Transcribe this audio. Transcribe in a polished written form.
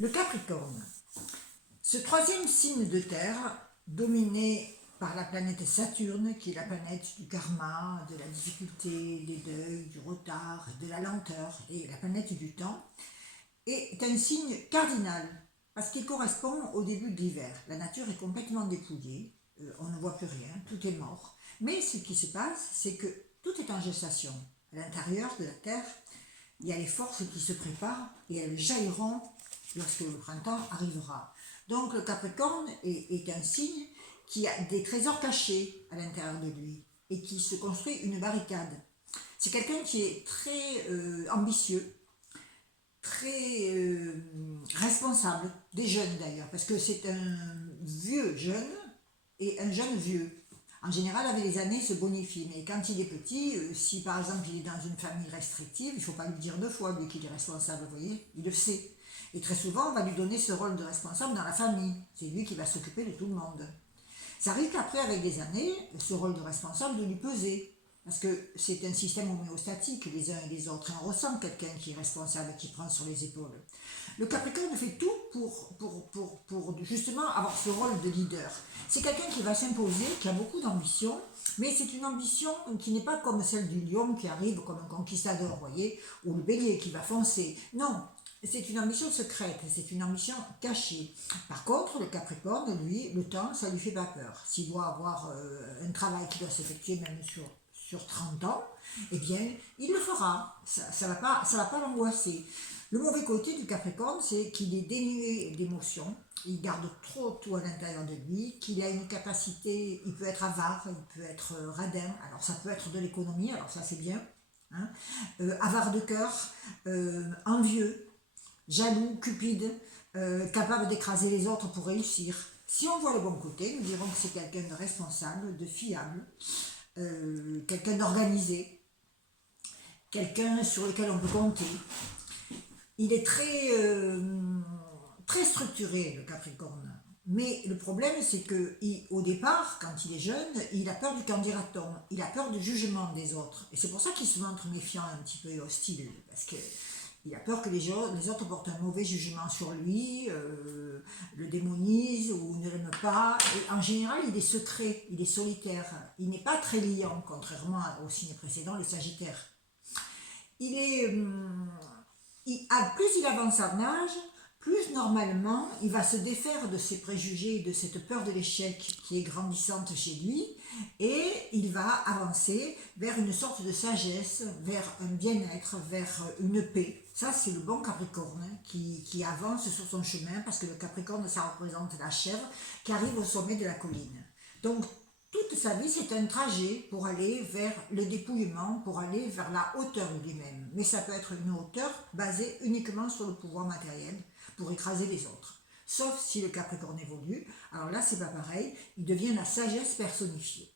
Le Capricorne, ce troisième signe de terre, dominé par la planète Saturne, qui est la planète du karma, de la difficulté, des deuils, du retard, de la lenteur, et la planète du temps, est un signe cardinal, parce qu'il correspond au début de l'hiver. La nature est complètement dépouillée, on ne voit plus rien, tout est mort. Mais ce qui se passe, c'est que tout est en gestation. À l'intérieur de la Terre, il y a les forces qui se préparent et elles jailliront lorsque le printemps arrivera. Donc le Capricorne est un signe qui a des trésors cachés à l'intérieur de lui et qui se construit une barricade. C'est quelqu'un qui est très ambitieux, très responsable, des jeunes d'ailleurs, parce que c'est un vieux jeune et un jeune vieux. En général, avec les années, il se bonifie. Mais quand il est petit, si par exemple il est dans une famille restrictive, il ne faut pas lui dire deux fois, lui, qu'il est responsable, vous voyez, il le sait. Et très souvent, on va lui donner ce rôle de responsable dans la famille. C'est lui qui va s'occuper de tout le monde. Ça arrive qu'après, avec les années, ce rôle de responsable de lui peser. Parce que c'est un système homéostatique, les uns et les autres. Et on ressent quelqu'un qui est responsable, qui prend sur les épaules. Le Capricorne fait tout pour justement avoir ce rôle de leader. C'est quelqu'un qui va s'imposer, qui a beaucoup d'ambition, mais c'est une ambition qui n'est pas comme celle du lion qui arrive comme un conquistador, vous voyez, ou le bélier qui va foncer. Non, c'est une ambition secrète, c'est une ambition cachée. Par contre, le Capricorne, lui, le temps, ça lui fait pas peur. S'il doit avoir un travail qui doit s'effectuer même sur 30 ans, eh bien, il le fera. Ça va pas l'angoisser. Le mauvais côté du Capricorne, c'est qu'il est dénué d'émotions, il garde trop tout à l'intérieur de lui, qu'il a une capacité, il peut être avare, il peut être radin, alors ça peut être de l'économie, alors ça c'est bien, hein, avare de cœur, envieux, jaloux, cupide, capable d'écraser les autres pour réussir. Si on voit le bon côté, nous dirons que c'est quelqu'un de responsable, de fiable, quelqu'un d'organisé, quelqu'un sur lequel on peut compter. Il est très structuré, le Capricorne. Mais le problème, c'est qu'au départ, quand il est jeune, il a peur du qu'en dira-t-on. Il a peur du jugement des autres. Et c'est pour ça qu'il se montre méfiant un petit peu et hostile. Parce qu'il a peur que les autres portent un mauvais jugement sur lui, le démonisent ou ne l'aiment pas. Et en général, il est secret, il est solitaire. Il n'est pas très liant, contrairement au signe précédent, le Sagittaire. Il est... plus il avance en âge, plus normalement il va se défaire de ses préjugés, de cette peur de l'échec qui est grandissante chez lui, et il va avancer vers une sorte de sagesse, vers un bien-être, vers une paix. Ça, c'est le bon Capricorne qui avance sur son chemin, parce que le Capricorne, ça représente la chèvre qui arrive au sommet de la colline. Donc, toute sa vie, c'est un trajet pour aller vers le dépouillement, pour aller vers la hauteur de lui-même. Mais ça peut être une hauteur basée uniquement sur le pouvoir matériel pour écraser les autres. Sauf si le Capricorne évolue, alors là, c'est pas pareil, il devient la sagesse personnifiée.